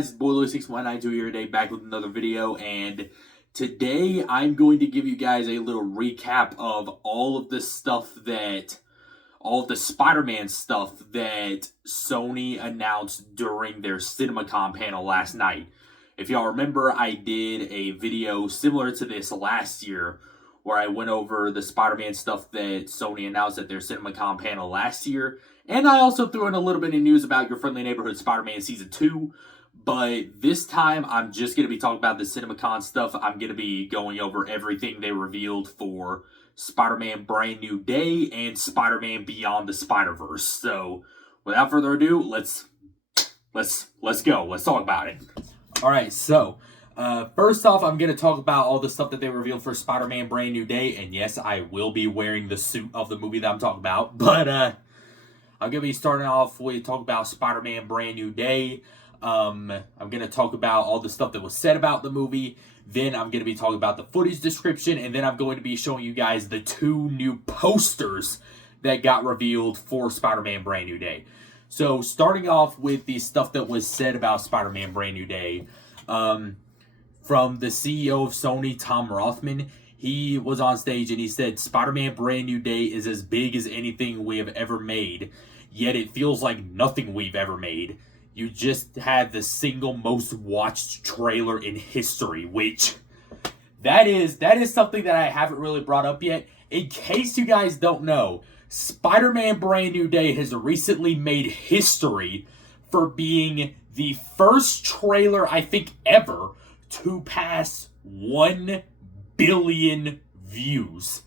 guys? It's Boiler6192 here today, back with another video, and today I'm going to give you guys a little recap of all of the Spider-Man stuff that Sony announced during their CinemaCon panel last night. If y'all remember, I did a video similar to this last year, where I went over the Spider-Man stuff that Sony announced at their CinemaCon panel last year. And I also threw in a little bit of news about Your Friendly Neighborhood Spider-Man Season 2. But this time, I'm just going to be talking about the CinemaCon stuff. I'm going to be going over everything they revealed for Spider-Man Brand New Day and Spider-Man Beyond the Spider-Verse. So, without further ado, let's go. Let's talk about it. Alright, so first off, I'm going to talk about all the stuff that they revealed for Spider-Man Brand New Day. And yes, I will be wearing the suit of the movie that I'm talking about. But I'm going to be starting off with talking about Spider-Man Brand New Day. I'm going to talk about all the stuff that was said about the movie. Then I'm going to be talking about the footage description. And then I'm going to be showing you guys the 2 new posters that got revealed for Spider-Man Brand New Day. So, starting off with the stuff that was said about Spider-Man Brand New Day, from the CEO of Sony, Tom Rothman, he was on stage and he said, Spider-Man Brand New Day is as big as anything we have ever made, yet it feels like nothing we've ever made. You just had the single most watched trailer in history, which, that is something that I haven't really brought up yet. In case you guys don't know, Spider-Man Brand New Day has recently made history for being the first trailer, I think, ever to pass 1 billion views,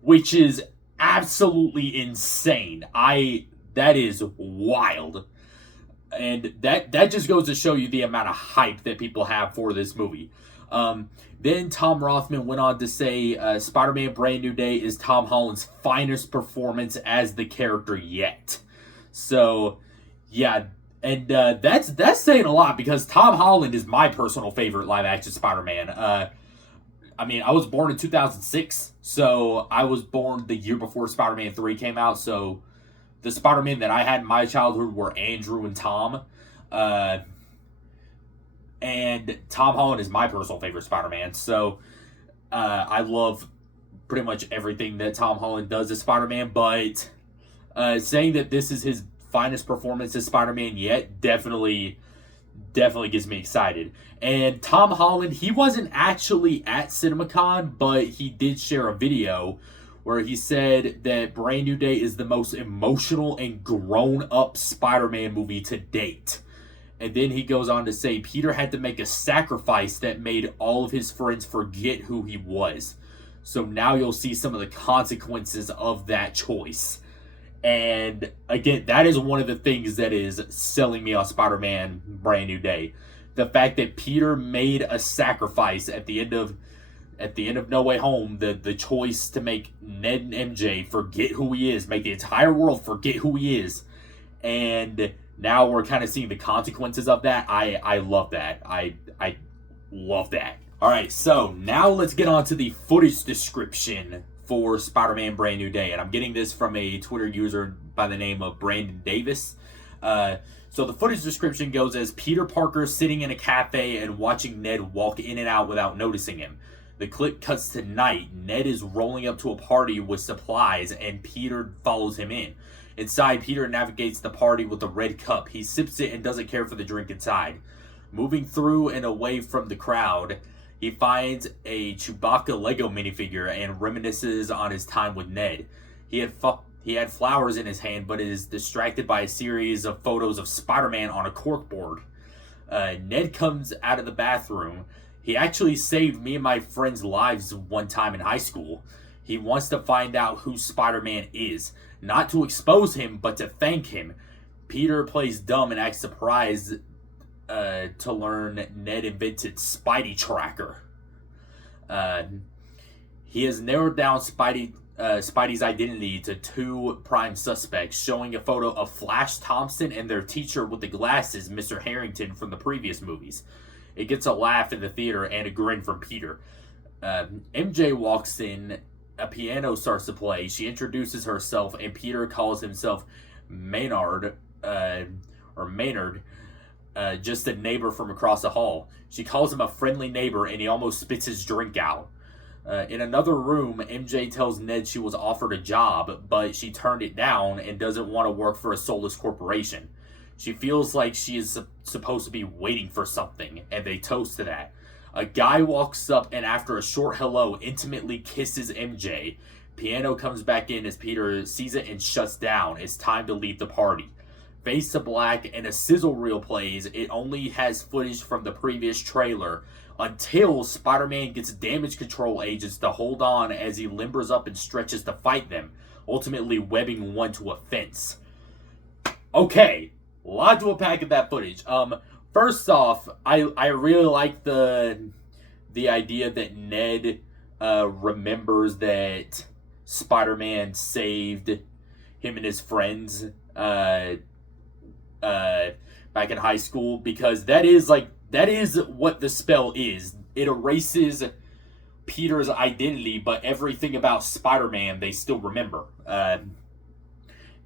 which is absolutely insane. That is wild. And that just goes to show you the amount of hype that people have for this movie. Then Tom Rothman went on to say, Spider-Man Brand New Day is Tom Holland's finest performance as the character yet. So, yeah, and that's saying a lot, because Tom Holland is my personal favorite live-action Spider-Man. I mean, I was born in 2006, so I was born the year before Spider-Man 3 came out, so the Spider-Man that I had in my childhood were Andrew and Tom. And Tom Holland is my personal favorite Spider-Man. So, I love pretty much everything that Tom Holland does as Spider-Man. But saying that this is his finest performance as Spider-Man yet definitely gets me excited. And Tom Holland, he wasn't actually at CinemaCon, but he did share a video where he said that Brand New Day is the most emotional and grown-up Spider-Man movie to date. And then he goes on to say, Peter had to make a sacrifice that made all of his friends forget who he was. So now you'll see some of the consequences of that choice. And again, that is one of the things that is selling me on Spider-Man Brand New Day. The fact that Peter made a sacrifice at the end of No Way Home, the choice to make Ned and MJ forget who he is, make the entire world forget who he is. And now we're kind of seeing the consequences of that. I love that. I love that. Alright, so now let's get on to the footage description for Spider-Man Brand New Day. And I'm getting this from a Twitter user by the name of Brandon Davis. So the footage description goes as Peter Parker sitting in a cafe and watching Ned walk in and out without noticing him. The clip cuts to night. Ned is rolling up to a party with supplies and Peter follows him in. Inside, Peter navigates the party with a red cup. He sips it and doesn't care for the drink inside. Moving through and away from the crowd, he finds a Chewbacca Lego minifigure and reminisces on his time with Ned. He had flowers in his hand, but is distracted by a series of photos of Spider-Man on a corkboard. Ned comes out of the bathroom. He actually saved me and my friends' lives one time in high school. He wants to find out who Spider-Man is. Not to expose him, but to thank him. Peter plays dumb and acts surprised to learn Ned invented Spidey Tracker. He has narrowed down Spidey's identity to 2 prime suspects, showing a photo of Flash Thompson and their teacher with the glasses, Mr. Harrington, from the previous movies. It gets a laugh in the theater and a grin from Peter. MJ walks in. A piano starts to play. She introduces herself, and Peter calls himself Maynard. just a neighbor from across the hall. She calls him a friendly neighbor, and he almost spits his drink out. In another room, MJ tells Ned she was offered a job, but she turned it down and doesn't want to work for a soulless corporation. She feels like she is supposed to be waiting for something, and they toast to that. A guy walks up and after a short hello, intimately kisses MJ. Piano comes back in as Peter sees it and shuts down. It's time to leave the party. Fades to black and a sizzle reel plays. It only has footage from the previous trailer until Spider-Man gets damage control agents to hold on as he limbers up and stretches to fight them, ultimately webbing one to a fence. Okay, a lot to unpack in that footage. First off, I really like the idea that Ned remembers that Spider-Man saved him and his friends back in high school, because that is what the spell is. It erases Peter's identity, but everything about Spider-Man they still remember.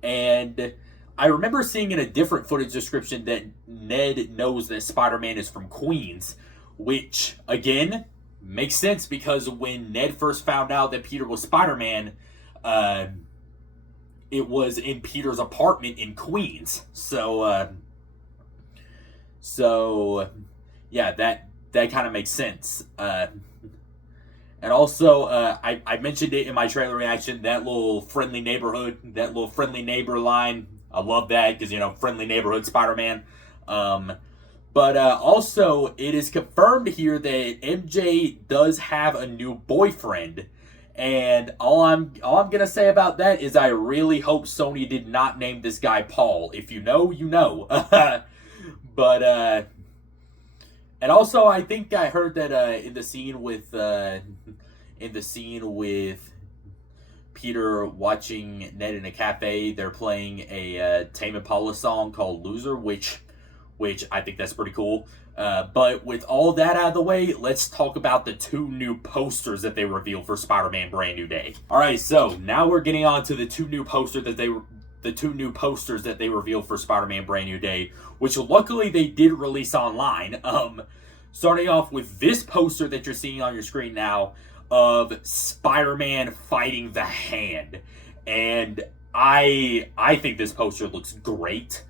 And I remember seeing in a different footage description that Ned knows that Spider-Man is from Queens, which, again, makes sense because when Ned first found out that Peter was Spider-Man, it was in Peter's apartment in Queens. So yeah, that kind of makes sense. And also, I mentioned it in my trailer reaction, that little friendly neighbor line. I love that because, friendly neighborhood Spider-Man. But also, it is confirmed here that MJ does have a new boyfriend. And all I'm going to say about that is I really hope Sony did not name this guy Paul. If you know, you know. But, and also, I think I heard that in the scene with Peter watching Ned in a cafe, they're playing a Tame Impala song called Loser, which I think that's pretty cool. But with all that out of the way, let's talk about the two new posters that they revealed for Spider-Man Brand New Day. Alright, so now we're getting on to the two new posters that they revealed for Spider-Man Brand New Day, which luckily they did release online. Starting off with this poster that you're seeing on your screen now of Spider-Man fighting the Hand. And I think this poster looks great.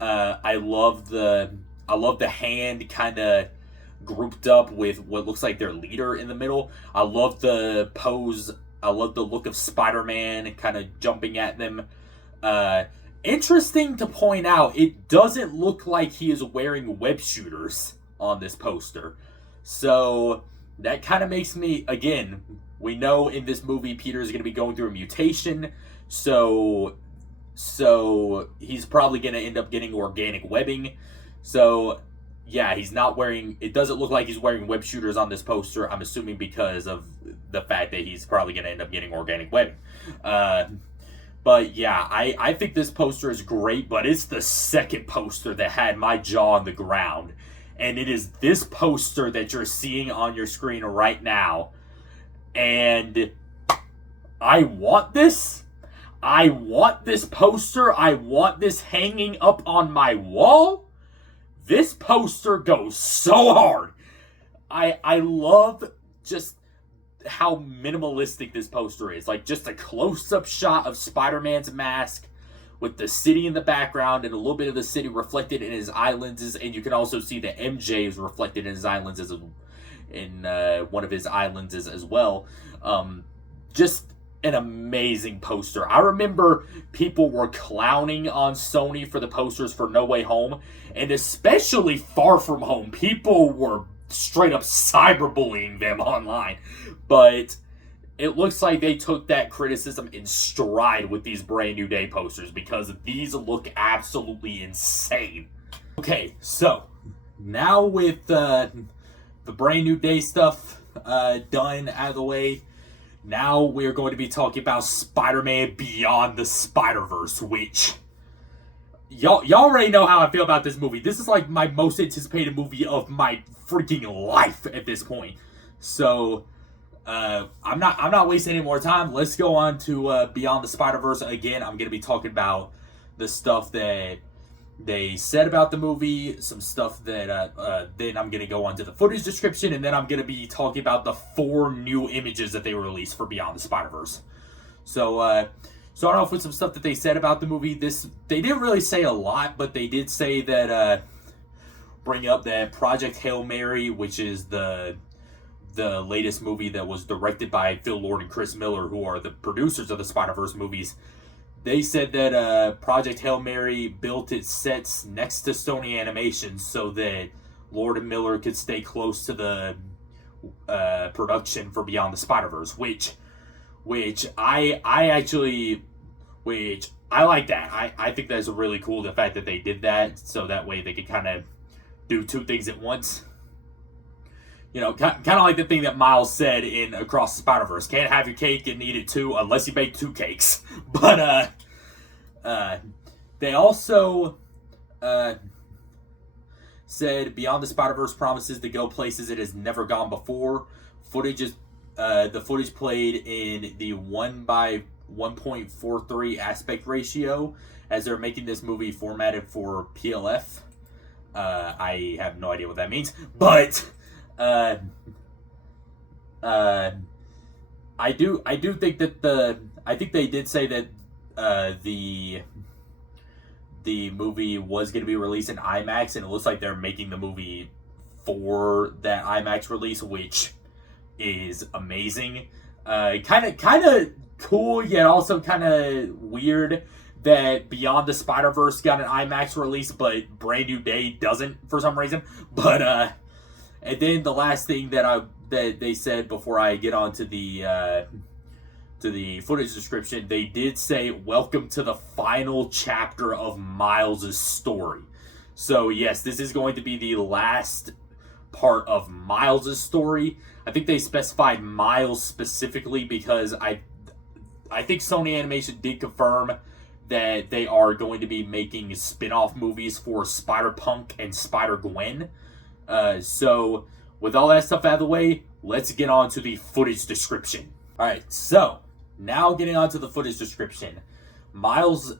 I love the Hand kind of grouped up with what looks like their leader in the middle. I love the pose. I love the look of Spider-Man kind of jumping at them. Interesting to point out, it doesn't look like he is wearing web shooters on this poster. So that kind of makes me, again, we know in this movie Peter is going to be going through a mutation. So he's probably going to end up getting organic webbing. So yeah, he's not wearing, it doesn't look like he's wearing web shooters on this poster. I'm assuming because of the fact that he's probably going to end up getting organic webbing. But yeah, I think this poster is great, but it's the second poster that had my jaw on the ground. And it is this poster that you're seeing on your screen right now. And I want this. I want this poster. I want this hanging up on my wall. This poster goes so hard. I love just how minimalistic this poster is. Like, just a close-up shot of Spider-Man's mask with the city in the background and a little bit of the city reflected in his eye lenses. And you can also see that MJ is reflected in his eye lenses, in one of his eye lenses as well. Just an amazing poster. I remember people were clowning on Sony for the posters for No Way Home, and especially Far From Home. People were straight up cyberbullying them online. But it looks like they took that criticism in stride with these Brand New Day posters, because these look absolutely insane. Okay, so now with the Brand New Day stuff done out of the way, now we're going to be talking about Spider-Man Beyond the Spider-Verse, which y'all already know how I feel about this movie. This is like my most anticipated movie of my freaking life at this point. So I'm not wasting any more time. Let's go on to Beyond the Spider-Verse. Again, I'm going to be talking about the stuff that they said about the movie, some stuff that then I'm gonna go on to the footage description, and then I'm gonna be talking about the 4 new images that they released for Beyond the Spider-Verse. So start off with some stuff that they said about the movie. They didn't really say a lot, but they did say that bring up that Project Hail Mary, which is the latest movie that was directed by Phil Lord and Chris Miller, who are the producers of the Spider-Verse movies. They said that Project Hail Mary built its sets next to Sony Animation so that Lord and Miller could stay close to the production for Beyond the Spider-Verse, which I like that. I think that's really cool, the fact that they did that, so that way they could kind of do 2 things at once. You know, kind of like the thing that Miles said in Across the Spider-Verse. Can't have your cake and eat it too unless you bake 2 cakes. But they also said Beyond the Spider-Verse promises to go places it has never gone before. The footage played in the 1:1.43 aspect ratio, as they're making this movie formatted for PLF. I have no idea what that means, but I do think that I think they did say that the movie was going to be released in IMAX, and it looks like they're making the movie for that IMAX release, which is amazing. Kind of cool, yet also kind of weird that Beyond the Spider-Verse got an IMAX release, but Brand New Day doesn't for some reason. But and then the last thing that they said before I get on to the footage description, they did say, "Welcome to the final chapter of Miles' story." So yes, this is going to be the last part of Miles' story. I think they specified Miles specifically because I think Sony Animation did confirm that they are going to be making spin-off movies for Spider-Punk and Spider-Gwen. So with all that stuff out of the way, let's get on to the footage description. Alright, so now getting on to the footage description. Miles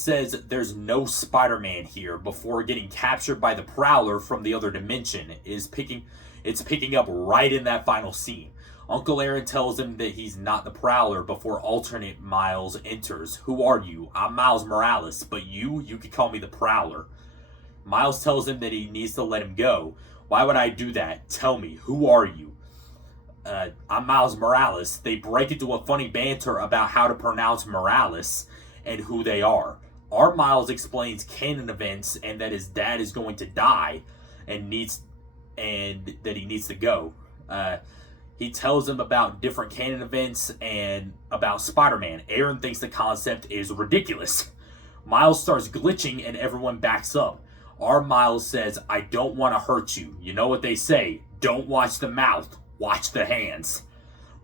says there's no Spider-Man here before getting captured by the Prowler from the other dimension. It's picking up right in that final scene. Uncle Aaron tells him that he's not the Prowler before alternate Miles enters. "Who are you? I'm Miles Morales, but you could call me the Prowler." Miles tells him that he needs to let him go. "Why would I do that? Tell me, who are you?" "I'm Miles Morales." They break into a funny banter about how to pronounce Morales and who they are. Our Miles explains canon events and that his dad is going to die and that he needs to go. He tells him about different canon events and about Spider-Man. Aaron thinks the concept is ridiculous. Miles starts glitching and everyone backs up. Our Miles says, "I don't want to hurt you. You know what they say. Don't watch the mouth. Watch the hands."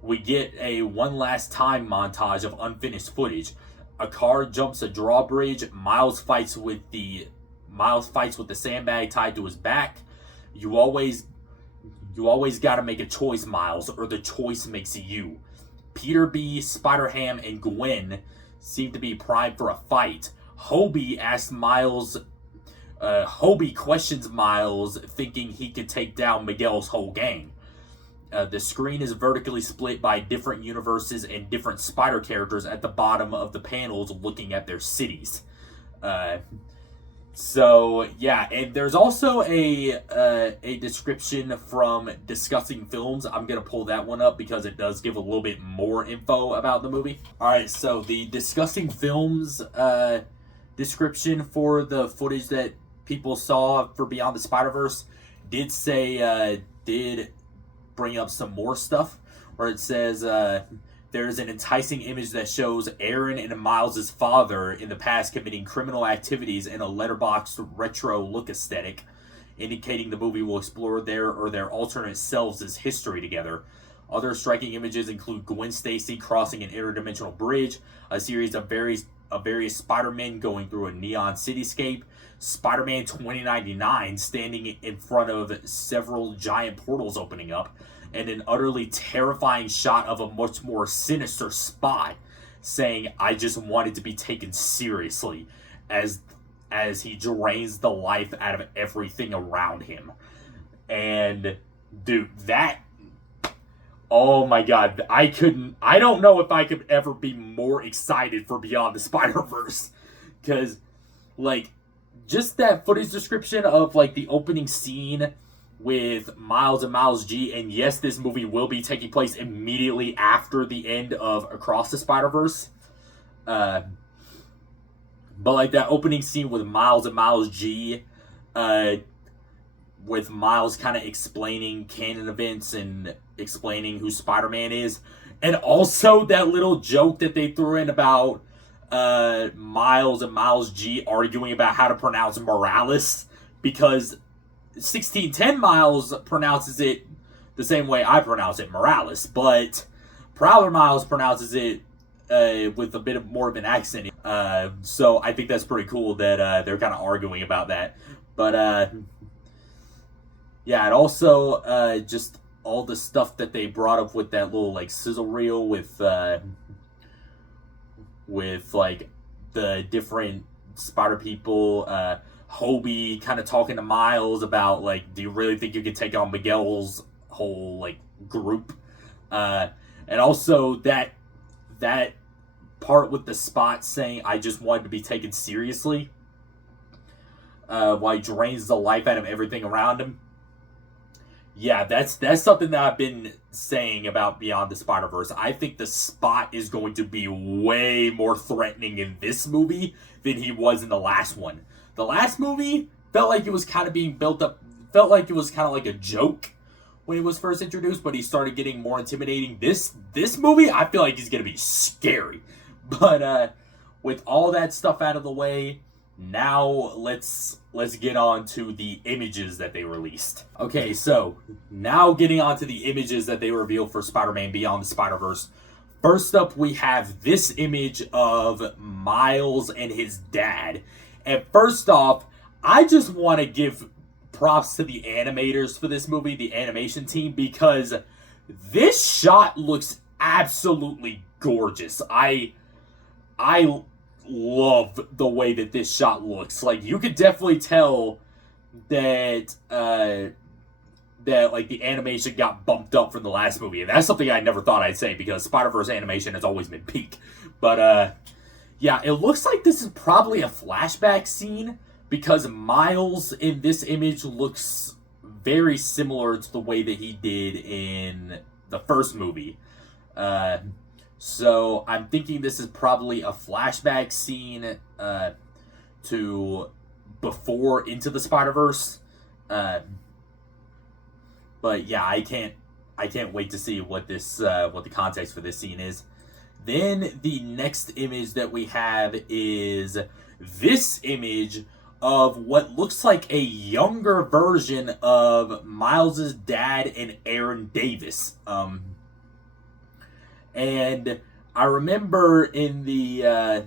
We get a one last time montage of unfinished footage. A car jumps a drawbridge. Miles fights with the sandbag tied to his back. You always gotta make a choice, Miles, or the choice makes you. Peter B, Spider-Ham, and Gwen seem to be primed for a fight. Hobie questions Miles, thinking he could take down Miguel's whole gang. The screen is vertically split by different universes and different spider characters at the bottom of the panels looking at their cities. So yeah, and there's also a description from Discussing Films. I'm gonna pull that one up because it does give a little bit more info about the movie. All right, so the Discussing Films description for the footage that people saw for Beyond the Spider-Verse did bring up some more stuff, where it says there's an enticing image that shows Aaron and Miles' father in the past committing criminal activities in a letterboxed retro look aesthetic, indicating the movie will explore their alternate selves' history together. Other striking images include Gwen Stacy crossing an interdimensional bridge, a series of various Spider-Men going through a neon cityscape, Spider-Man 2099 standing in front of several giant portals opening up, and an utterly terrifying shot of a much more sinister Spot saying, "I just wanted to be taken seriously," as as he drains the life out of everything around him. And dude, that, oh my god, I don't know if I could ever be more excited for Beyond the Spider-Verse. Because, like, just that footage description of, like, the opening scene with Miles and Miles G, and yes, this movie will be taking place immediately after the end of Across the Spider-Verse. But, like, that opening scene with Miles and Miles G, with Miles kind of explaining canon events and explaining who Spider-Man is. And also that little joke that they threw in about Miles and Miles G arguing about how to pronounce Morales, because 1610 Miles pronounces it the same way I pronounce it, Morales, but Prowler Miles pronounces it with a bit more of an accent. So I think that's pretty cool that they're kind of arguing about that. But yeah, and also just all the stuff that they brought up with that little like sizzle reel with like the different spider people, Hobie kind of talking to Miles about like, do you really think you could take on Miguel's whole like group? And also that part with the Spot saying, I just wanted to be taken seriously, while he drains the life out of everything around him. Yeah, that's something that I've been saying about Beyond the Spider-Verse. I think the Spot is going to be way more threatening in this movie than he was in the last one. The last movie felt like it was kind of being built up, felt like it was kind of like a joke when he was first introduced, but he started getting more intimidating. This movie, I feel like he's going to be scary. But with all that stuff out of the way, now let's get on to the images that they released. Okay, so now getting on to the images that they revealed for Spider-Man Beyond the Spider-Verse. First up, we have this image of Miles and his dad. And first off, I just want to give props to the animators for this movie, the animation team, because this shot looks absolutely gorgeous. I love the way that this shot looks. Like, you could definitely tell that like the animation got bumped up from the last movie, and that's something I never thought I'd say because Spider-Verse animation has always been peak. But yeah, it looks like this is probably a flashback scene because Miles in this image looks very similar to the way that he did in the first movie. So I'm thinking this is probably a flashback scene to before Into the Spider-Verse. But yeah, I can't wait to see what the context for this scene is. Then the next image that we have is this image of what looks like a younger version of Miles's dad and Aaron Davis. And I remember in the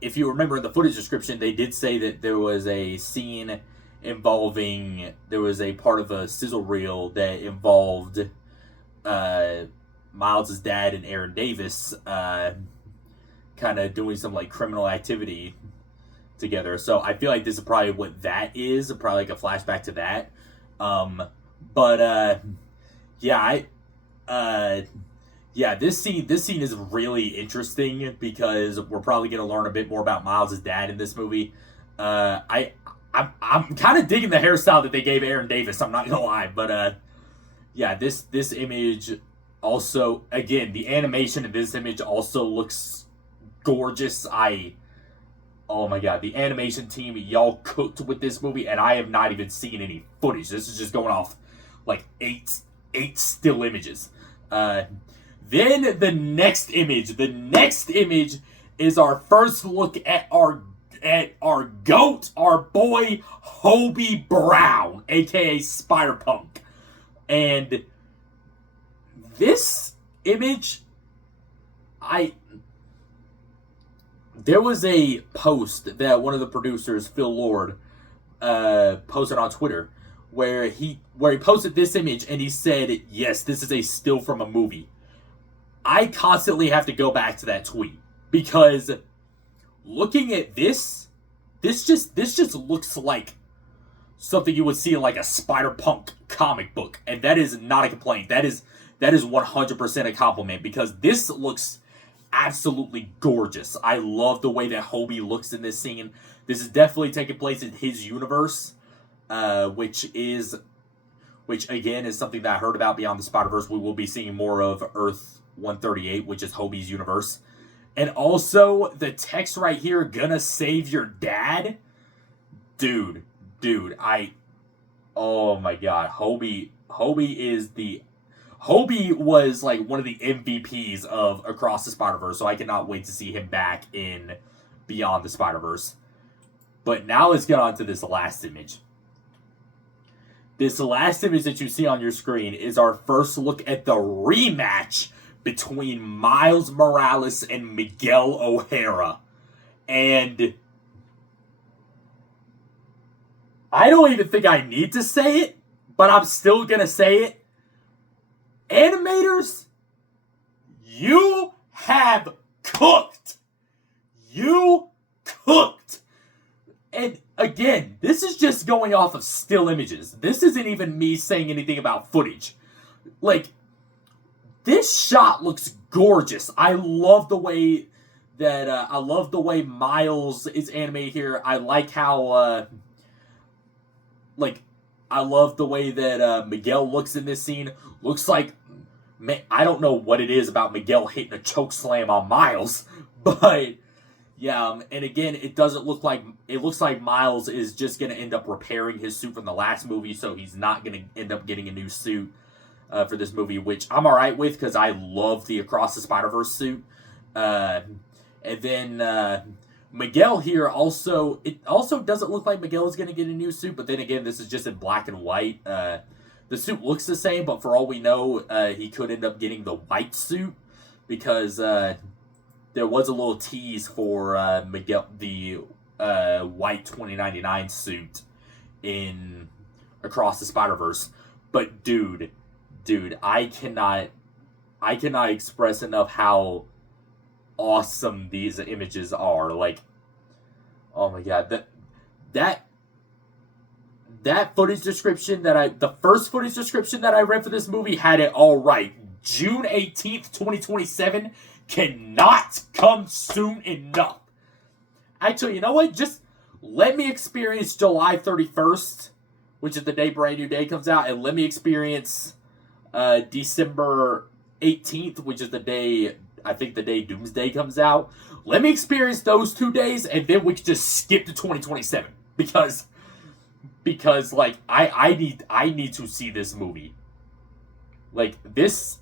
if you remember in the footage description, they did say that there was a scene involving, there was a part of a sizzle reel that involved Miles' dad and Aaron Davis kind of doing some like criminal activity together. So I feel like this is probably what that is, probably like a flashback to that. Yeah, this scene is really interesting because we're probably going to learn a bit more about Miles' dad in this movie. I'm kind of digging the hairstyle that they gave Aaron Davis, I'm not going to lie. But yeah, this image also, again, the animation of this image also looks gorgeous. Oh my god, the animation team, y'all cooked with this movie, and I have not even seen any footage. This is just going off like eight still images. Then the next image is our first look at our GOAT, our boy Hobie Brown, aka Spider-Punk. And this image, there was a post that one of the producers, Phil Lord, posted on Twitter where he posted this image and he said, yes, this is a still from a movie. I constantly have to go back to that tweet because looking at this this just looks like something you would see in like a Spider-Punk comic book, and that is not a complaint. That is 100% a compliment, because this looks absolutely gorgeous. I love the way that Hobie looks in this scene. This is definitely taking place in his universe, which again is something that I heard about Beyond the Spider-Verse. We will be seeing more of Earth 138, which is Hobie's universe. And also, the text right here, "gonna save your dad." Dude, oh my god, Hobie was like one of the MVPs of Across the Spider-Verse, so I cannot wait to see him back in Beyond the Spider-Verse. But now let's get on to this last image. This last image that you see on your screen is our first look at the rematch between Miles Morales and Miguel O'Hara. And I don't even think I need to say it, but I'm still gonna say it. Animators, you have cooked. You cooked. And again, this is just going off of still images. This isn't even me saying anything about footage. Like, this shot looks gorgeous. I love the way that Miles is animated here. I like how I love the way that Miguel looks in this scene. Looks like, man, I don't know what it is about Miguel hitting a choke slam on Miles, but yeah, and again, it looks like Miles is just going to end up repairing his suit from the last movie, so he's not going to end up getting a new suit for this movie, which I'm alright with, because I love the Across the Spider-Verse suit. And then Miguel here it also doesn't look like Miguel is going to get a new suit, but then again, this is just in black and white. The suit looks the same, but for all we know, he could end up getting the white suit, because there was a little tease for Miguel, the white 2099 suit in Across the Spider-Verse. But dude, I cannot express enough how awesome these images are. Like, oh my god, that footage description the first footage description that I read for this movie had it all right. June 18th, 2027 cannot come soon enough. Actually, you know what? Just let me experience July 31st, which is the day Brand New Day comes out, and let me experience December 18th, which is the day Doomsday comes out. Let me experience those 2 days, and then we can just skip to 2027, because like I need to see this movie. Like this,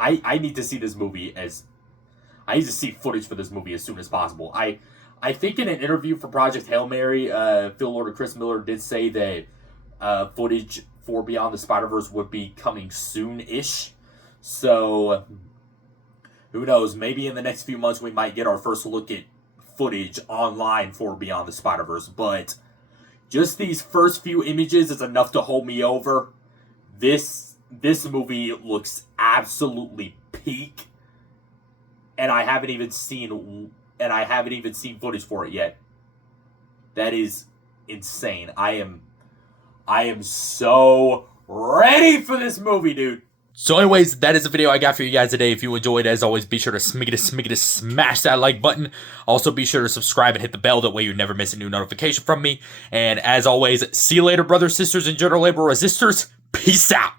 I need to see this movie I need to see footage for this movie as soon as possible. I think in an interview for Project Hail Mary, Phil Lord and Chris Miller did say that footage for Beyond the Spider-Verse would be coming soon-ish. So who knows? Maybe in the next few months we might get our first look at footage online for Beyond the Spider-Verse. But just these first few images is enough to hold me over. This movie looks absolutely peak, and I haven't even seen footage for it yet. That is insane. I am so ready for this movie, dude. So anyways, that is the video I got for you guys today. If you enjoyed, as always, be sure to smash that like button. Also, be sure to subscribe and hit the bell. That way you never miss a new notification from me. And as always, see you later, brothers, sisters, and general labor resistors. Peace out.